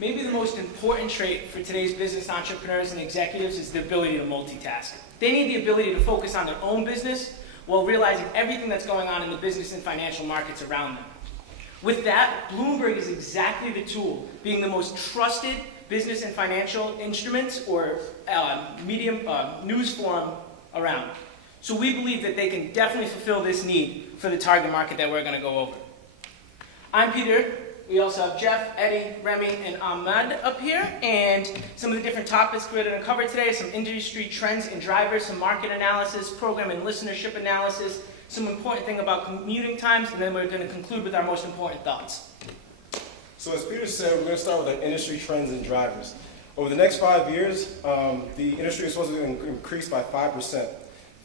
Maybe the most important trait for today's business entrepreneurs and executives is the ability to multitask. They need the ability to focus on their own business while realizing everything that's going on in the business and financial markets around them. With that, Bloomberg is exactly the tool, being the most trusted business and financial instruments or news forum around. So we believe that they can definitely fulfill this need for the target market that we're going to go over. I'm Peter. We also have Jeff, Eddie, Remy, and Ahmad up here, and some of the different topics we're going to cover today, some industry trends and drivers, some market analysis, program and listenership analysis, some important thing about commuting times, and then we're going to conclude with our most important thoughts. So as Peter said, we're going to start with our industry trends and drivers. Over the next 5 years, the industry is supposed to increase by 5%.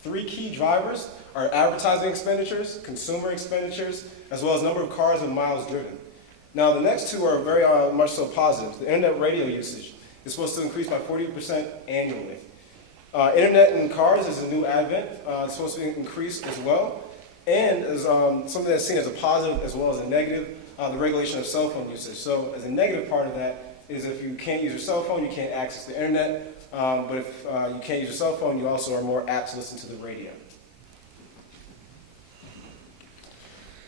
Three key drivers are advertising expenditures, consumer expenditures, as well as number of cars and miles driven. Now, the next two are very much so positive. The internet radio usage is supposed to increase by 40% annually. Internet and cars is a new advent. It's supposed to increase as well. And as something that's seen as a positive as well as a negative, the regulation of cell phone usage. So as a negative part of that is if you can't use your cell phone, you can't access the internet. But if you can't use your cell phone, you also are more apt to listen to the radio.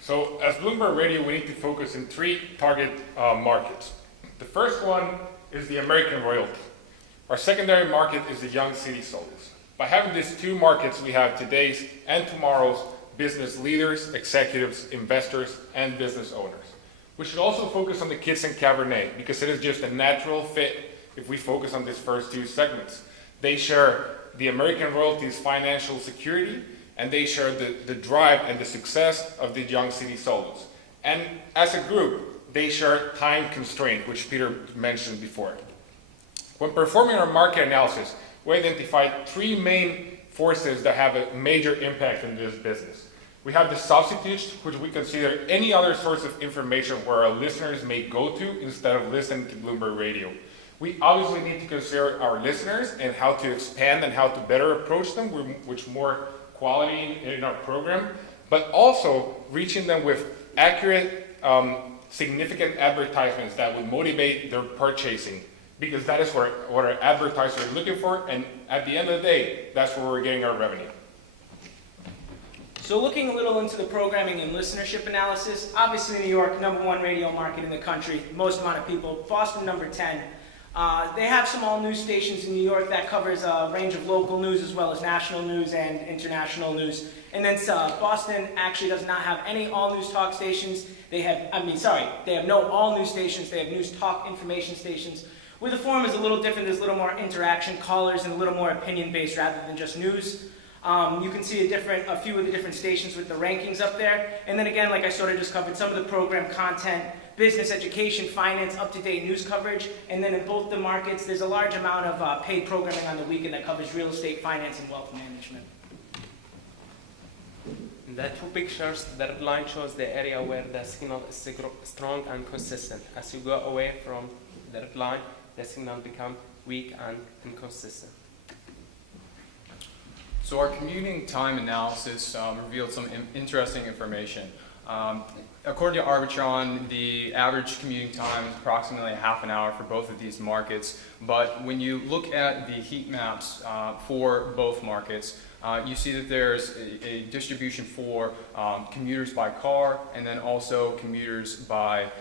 So as Bloomberg Radio, we need to focus in three target markets. The first one is the American royalty. Our secondary market is the young city soldiers. By having these two markets, we have today's and tomorrow's business leaders, executives, investors, and business owners. We should also focus on the kids in Cabernet because it is just a natural fit if we focus on these first two segments. They share the American royalty's financial security, and they share the drive and the success of the young city solos. And as a group, they share time constraint, which Peter mentioned before. When performing our market analysis, we identified three main forces that have a major impact in this business. We have the substitutes, which we consider any other source of information where our listeners may go to instead of listening to Bloomberg Radio. We obviously need to consider our listeners and how to expand and how to better approach them with more quality in our program, but also reaching them with accurate, significant advertisements that would motivate their purchasing, because that is what our advertisers are looking for, and at the end of the day, that's where we're getting our revenue. So looking a little into the programming and listenership analysis, obviously New York, #1 radio market in the country, most amount of people. Boston, #10. They have some all-news stations in New York that covers a range of local news as well as national news and international news. And then Boston actually does not have any all-news talk stations. They have no all-news stations. They have news talk information stations, where the forum is a little different. There's a little more interaction, callers, and a little more opinion-based rather than just news. You can see a few of the different stations with the rankings up there. And then again, like I sort of just covered, some of the program content, business, education, finance, up-to-date news coverage. And then in both the markets, there's a large amount of paid programming on the weekend that covers real estate, finance, and wealth management. In the two pictures, the red line shows the area where the signal is strong and consistent. As you go away from the red line, the signal becomes weak and inconsistent. So our commuting time analysis revealed some interesting information. According to Arbitron, the average commuting time is approximately a half an hour for both of these markets. But when you look at the heat maps for both markets, you see that there's a distribution for commuters by car and then also commuters by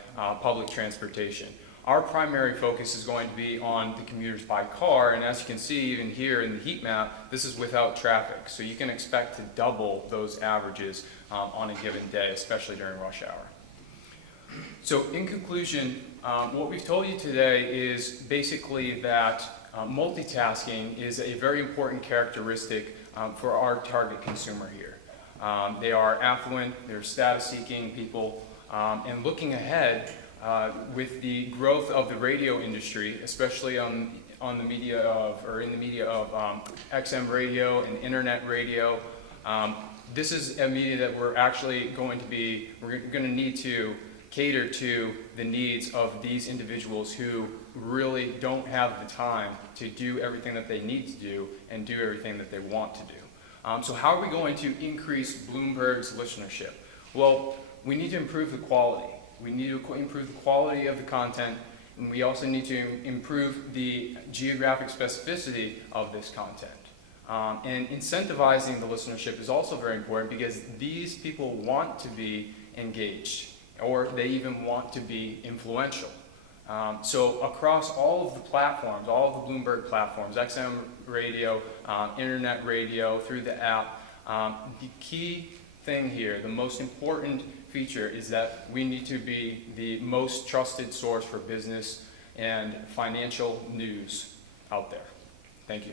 public transportation. Our primary focus is going to be on the commuters by car, and as you can see even here in the heat map, this is without traffic. So you can expect to double those averages on a given day, especially during rush hour. So in conclusion, what we've told you today is basically that multitasking is a very important characteristic for our target consumer here. They are affluent, they're status-seeking people, and looking ahead, with the growth of the radio industry, especially in the media of XM radio and internet radio, this is a media that we're going to need to cater to the needs of these individuals who really don't have the time to do everything that they need to do and do everything that they want to do. So how are we going to increase Bloomberg's listenership? Well, we need to improve the quality. We need to improve the quality of the content, And we also need to improve the geographic specificity of this content. And incentivizing the listenership is also very important because these people want to be engaged, or they even want to be influential. So across all of the platforms, all of the Bloomberg platforms, XM radio, internet radio, through the app, the key thing here, the most important feature is that we need to be the most trusted source for business and financial news out there. Thank you.